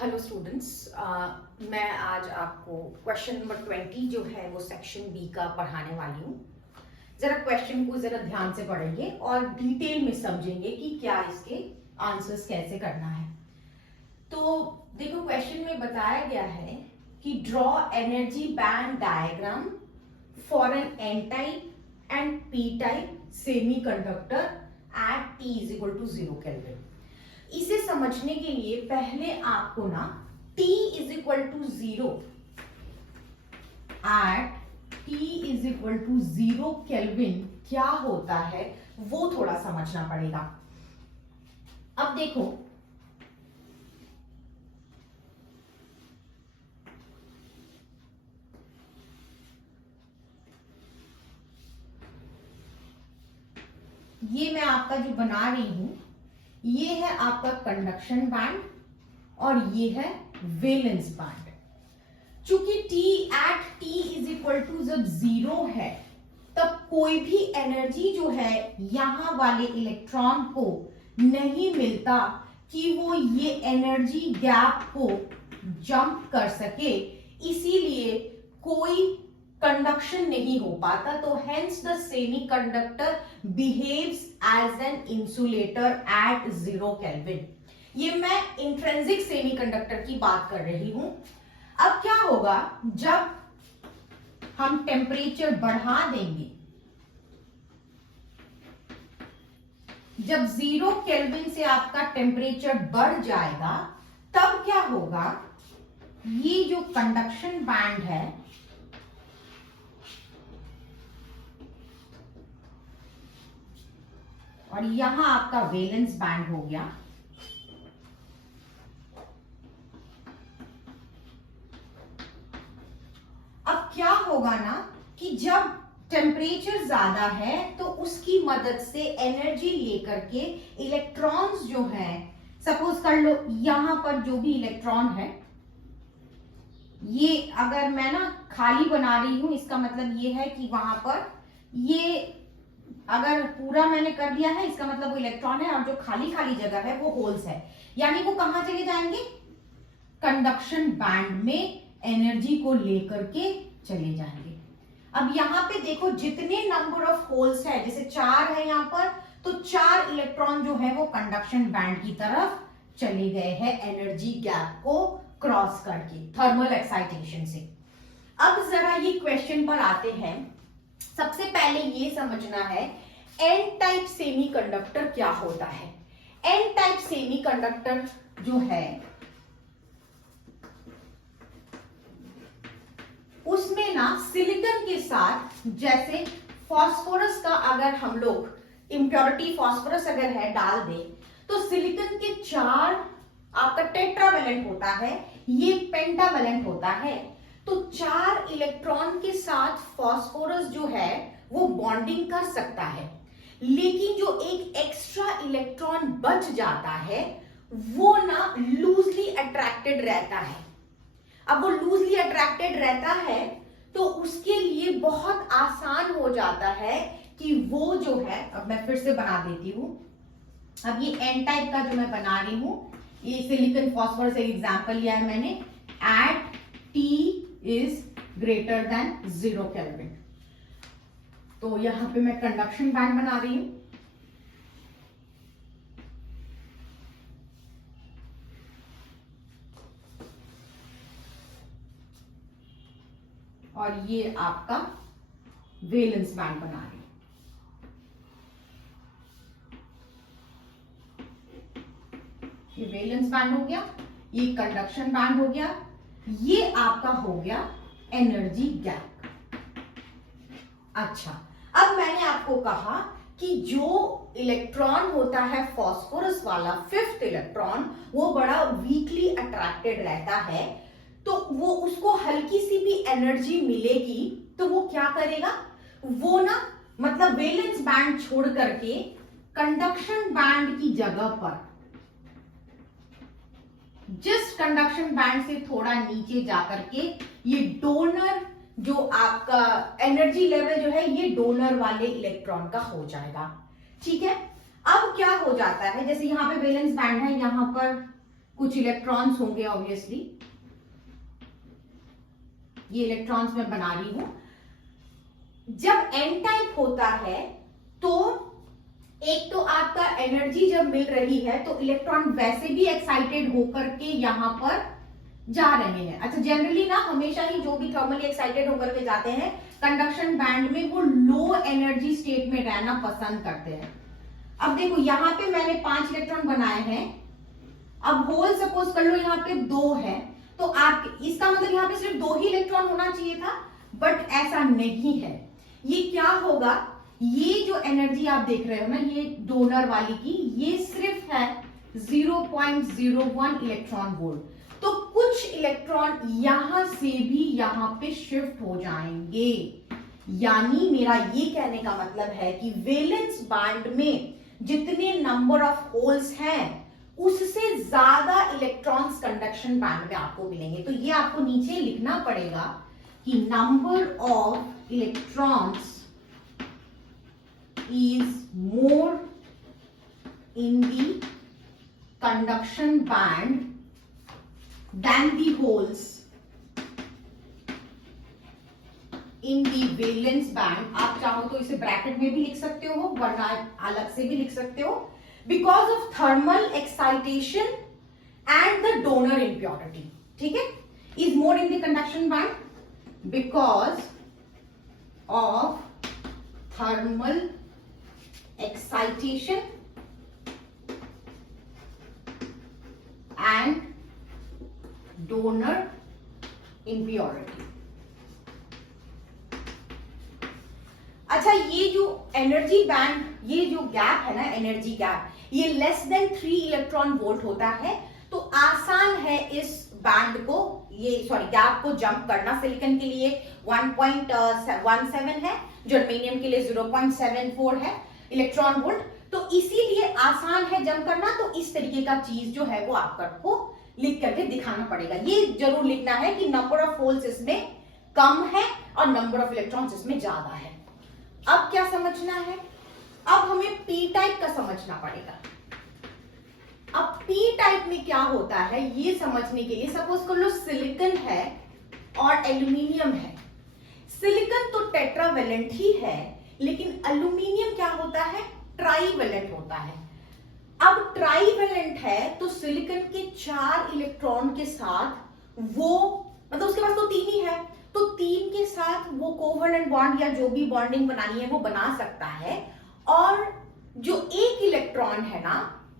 Hello students, मैं आज आपको क्वेश्चन नंबर 20 जो है वो सेक्शन बी का पढ़ाने वाली हूँ। जरा क्वेश्चन को जरा ध्यान से पढ़ेंगे और डिटेल में समझेंगे कि क्या इसके आंसर्स कैसे करना है। तो देखो, क्वेश्चन में बताया गया है कि draw energy band diagram for an N type and P type semiconductor at T is equal to 0 kelvin. इसे समझने के लिए पहले आपको ना T is equal to 0 at T is equal to 0 kelvin क्या होता है वो थोड़ा समझना पड़ेगा। अब देखो, ये मैं आपका जो बना रही हूं, ये है आपका कंडक्शन बैंड और ये है वेलेंस बैंड। चूंकि T at T is equal to जब 0 है तब कोई भी एनर्जी जो है यहां वाले इलेक्ट्रॉन को नहीं मिलता कि वो ये एनर्जी गैप को जंप कर सके, इसीलिए कोई कंडक्शन नहीं हो पाता। तो hence the semiconductor behaves as an insulator at 0 kelvin. ये मैं इंट्रिंसिक सेमीकंडक्टर की बात कर रही हूं। अब क्या होगा जब हम टेम्परेचर बढ़ा देंगे, जब 0 केल्विन से आपका टेम्परेचर बढ़ जाएगा तब क्या होगा, ये जो कंडक्शन बैंड है और यहां आपका वेलेंस बैंड हो गया, अब क्या होगा ना कि जब टेम्परेचर ज्यादा है तो उसकी मदद से एनर्जी लेकर के इलेक्ट्रॉन्स जो है, सपोज कर लो यहां पर जो भी इलेक्ट्रॉन है, ये अगर मैं ना खाली बना रही हूं, इसका मतलब ये है कि वहां पर ये अगर पूरा मैंने कर दिया है, इसका मतलब वो इलेक्ट्रॉन है और जो खाली खाली जगह है वो होल्स है, यानी वो कहां चले जाएंगे, कंडक्शन बैंड में एनर्जी को लेकर के चले जाएंगे। अब यहां पे देखो, जितने नंबर ऑफ होल्स है, जैसे 4 है यहां पर, तो 4 इलेक्ट्रॉन जो है वो कंडक्शन बैंड की तरफ चले गए हैं एनर्जी गैप को क्रॉस करके थर्मल एक्साइटेशन से। अब जरा ये क्वेश्चन पर आते हैं। सबसे पहले ये समझना है एन टाइप सेमीकंडक्टर क्या होता है। एन टाइप सेमीकंडक्टर जो है उसमें ना सिलिकॉन के साथ, जैसे फास्फोरस का अगर हम लोग इम्प्योरिटी फास्फोरस अगर है डाल दे तो सिलिकॉन के 4 आपका टेट्रावेलेंट होता है, ये पेंटावेलेंट होता है। तो 4 इलेक्ट्रॉन के साथ फास्फोरस जो है वो बॉन्डिंग कर सकता है, लेकिन जो एक एक्स्ट्रा इलेक्ट्रॉन बच जाता है वो ना लूजली अट्रैक्टेड रहता है। अब वो लूजली अट्रैक्टेड रहता है तो उसके लिए बहुत आसान हो जाता है कि वो जो है, अब मैं फिर से बना देती हूं। अब ये एन टाइप का जो मैं बना रही हूं, ये सिलिकॉन फास्फोरस एक एग्जांपल लिया है मैंने, at T is greater than 0 kelvin. तो यहां पे मैं कंडक्शन बैंड बना रही हूं, और ये आपका वेलेंस बैंड बना रही हूं। ये वेलेंस बैंड हो गया, ये कंडक्शन बैंड हो गया, ये आपका हो गया एनर्जी गैप। अच्छा, अब मैंने आपको कहा कि जो इलेक्ट्रॉन होता है फास्फोरस वाला 5th इलेक्ट्रॉन, वो बड़ा वीकली अट्रैक्टेड रहता है, तो वो उसको हल्की सी भी एनर्जी मिलेगी तो वो क्या करेगा, वो ना मतलब वेलेंस बैंड छोड़ करके कंडक्शन बैंड की जगह पर, जस्ट कंडक्शन बैंड से थोड़ा नीचे जाकर के ये डोनर जो आपका एनर्जी लेवल जो है ये डोनर वाले इलेक्ट्रॉन का हो जाएगा। ठीक है, अब क्या हो जाता है, जैसे यहां पे वैलेंस बैंड है, यहां पर कुछ इलेक्ट्रॉन्स होंगे ऑब्वियसली, ये इलेक्ट्रॉन्स मैं बना रही हूं। जब एन टाइप होता है तो एक तो आपका एनर्जी जब मिल रही है तो इलेक्ट्रॉन वैसे भी एक्साइटेड होकर के यहां पर जा रहे हैं। अच्छा, जनरली ना हमेशा ही जो भी थर्मली एक्साइटेड होकर के जाते हैं कंडक्शन बैंड में, वो लो एनर्जी स्टेट में रहना पसंद करते हैं। अब देखो यहां पे मैंने 5 इलेक्ट्रॉन बनाए हैं, अब होल सपोज कर लो यहां पे 2 है, तो आप इसका मतलब यहां पे सिर्फ 2 ही इलेक्ट्रॉन होना चाहिए था, बट ऐसा नहीं है। ये क्या होगा, ये जो एनर्जी आप देख रहे हो ना, ये डोनर वाली की, ये सिर्फ है 0.01 इलेक्ट्रॉन वोल्ट। तो कुछ इलेक्ट्रॉन यहां से भी यहां पे शिफ्ट हो जाएंगे। यानी मेरा ये कहने का मतलब है कि वैलेंस बैंड में जितने नंबर ऑफ होल्स हैं उससे ज्यादा इलेक्ट्रॉन्स कंडक्शन बैंड में आपको मिलेंगे। तो ये आपको नीचे लिखना पड़ेगा कि number of electrons is more in the conduction band than the holes in the valence band। आप चाहो तो इसे ब्रैकेट में भी लिख सकते हो, वरना अलग से भी लिख सकते हो। Because of thermal excitation and the donor impurity, ठीक है, is more in the conduction band because of thermal excitation and donor impurity। अच्छा, ये जो एनर्जी बैंड, ये जो गैप है ना, एनर्जी गैप, ये लेस देन 3 इलेक्ट्रॉन वोल्ट होता है। तो आसान है इस बैंड को, ये गैप को जंप करना। सिलिकॉन के लिए 1.17 है, जर्मेनियम के लिए 0.74 है इलेक्ट्रॉन वोल्ट, तो इसीलिए आसान है जंप करना। तो इस तरीके का चीज जो है वो आपको लिख करके दिखाना पड़ेगा। ये जरूर लिखना है कि नंबर ऑफ होल्स इसमें कम है और नंबर ऑफ इलेक्ट्रॉन्स इसमें ज्यादा है। अब क्या समझना है, अब हमें पी टाइप का समझना पड़ेगा। अब पी टाइप में क्या होता है ये समझने के लिए, सपोज कर लो सिलिकॉन है और एल्यूमिनियम है। सिलिकॉन तो टेट्रावेलेंट ही है, लेकिन एल्यूमिनियम क्या होता है, ट्राईवेलेंट होता है। अब ट्राईवेलेंट है तो सिलिकॉन के 4 इलेक्ट्रॉन के साथ वो, मतलब उसके पास तो 3 ही है, तो 3 के साथ वो कोवेलेंट बॉन्ड या जो भी बॉन्डिंग बनानी है वो बना सकता है। और जो 1 इलेक्ट्रॉन है ना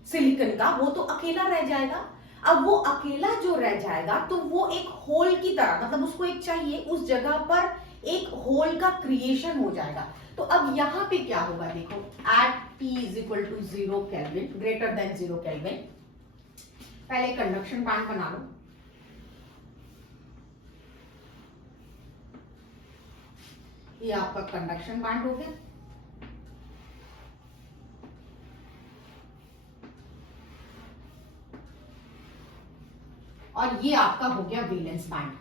सिलिकॉन का, वो तो अकेला रह जाएगा। अब वो अकेला जो रह जाएगा तो वो एक होल की तरह, मतलब उसको एक चाहिए, उस जगह पर एक होल का क्रिएशन हो जाएगा। तो अब यहां पे क्या होगा, देखो, at T = 0 kelvin, greater than 0 kelvin, पहले कंडक्शन बैंड बना लो। ये आपका कंडक्शन बैंड हो गया। और ये आपका हो गया वैलेंस बैंड।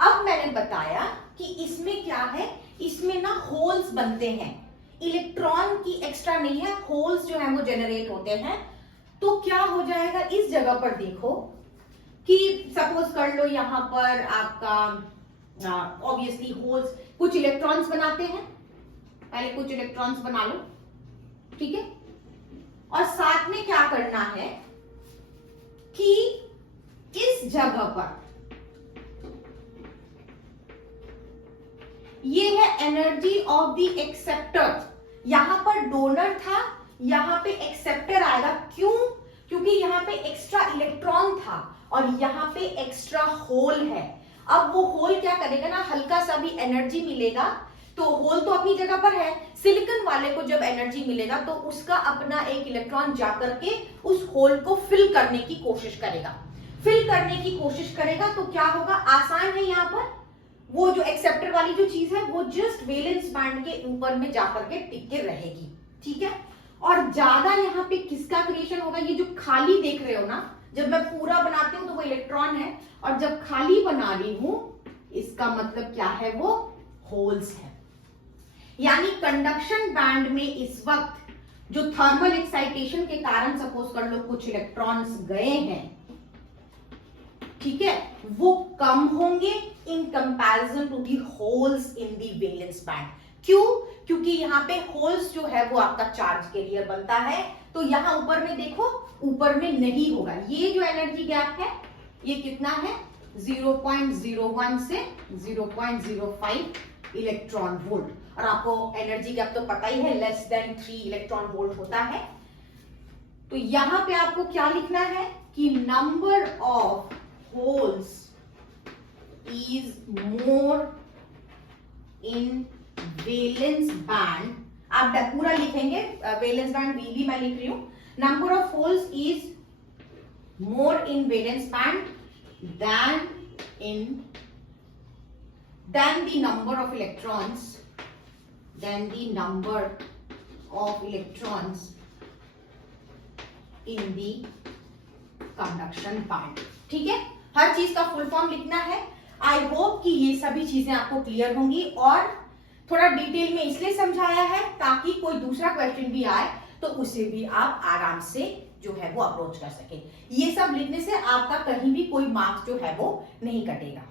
अब मैंने बताया कि इसमें क्या है, इसमें ना होल्स बनते हैं, इलेक्ट्रॉन की एक्स्ट्रा नहीं है, होल्स जो है वो जनरेट होते हैं। तो क्या हो जाएगा, इस जगह पर देखो कि सपोज कर लो यहां पर आपका ऑब्वियसली होल्स कुछ इलेक्ट्रॉन्स बनाते हैं, पहले कुछ इलेक्ट्रॉन्स बना लो, ठीक है। और साथ में क्या करना है कि इस जगह पर ये है एनर्जी ऑफ द एक्सेप्टर। यहां पर डोनर था, यहां पे एक्सेप्टर आएगा। क्यों? क्योंकि यहां पे एक्स्ट्रा इलेक्ट्रॉन था और यहां पे एक्स्ट्रा होल है। अब वो होल क्या करेगा ना, हल्का सा भी एनर्जी मिलेगा तो होल तो अपनी जगह पर है, सिलिकॉन वाले को जब एनर्जी मिलेगा तो उसका अपना एक इलेक्ट्रॉन जाकर के उस होल को फिल करने की कोशिश करेगा। फिल करने की कोशिश करेगा तो क्या होगा, आसान है, यहां पर वो जो एक्सेप्टर वाली जो चीज है वो जस्ट वैलेंस बैंड के ऊपर में जाकर के टिक के रहेगी, ठीक है। और ज्यादा यहाँ पे किसका क्रिएशन होगा, ये जो खाली देख रहे हो ना, जब मैं पूरा बनाती हूं तो वो इलेक्ट्रॉन है, और जब खाली बना रही हूं इसका मतलब क्या है, वो होल्स है। यानी कंडक्शन बैंड में इस वक्त जो थर्मल एक्साइटेशन के कारण सपोज कर लो कुछ इलेक्ट्रॉन्स गए हैं, ठीक है, वो कम होंगे in comparison to the holes in the valence band. क्यों? क्योंकि यहाँ पे होल्स जो है वो आपका चार्ज कैरियर बनता है, तो यहां ऊपर में देखो, ऊपर में नहीं होगा। ये जो एनर्जी गैप है ये कितना है, 0.01 से 0.05 इलेक्ट्रॉन वोल्ट। और आपको एनर्जी गैप तो पता ही है, लेस देन 3 इलेक्ट्रॉन वोल्ट होता है। तो यहां पे आपको क्या लिखना है कि number of holes is more in valence band. आप पूरा लिखेंगे, वैलेंस बैंड वी भी मैं लिख रही हूं। Number of holes is more in valence band than the number of electrons in the conduction band। ठीक है, हर चीज का फुल फॉर्म लिखना है। आई होप कि ये सभी चीजें आपको क्लियर होंगी, और थोड़ा डिटेल में इसलिए समझाया है ताकि कोई दूसरा क्वेश्चन भी आए तो उसे भी आप आराम से जो है वो अप्रोच कर सके। ये सब लिखने से आपका कहीं भी कोई मार्क्स जो है वो नहीं कटेगा।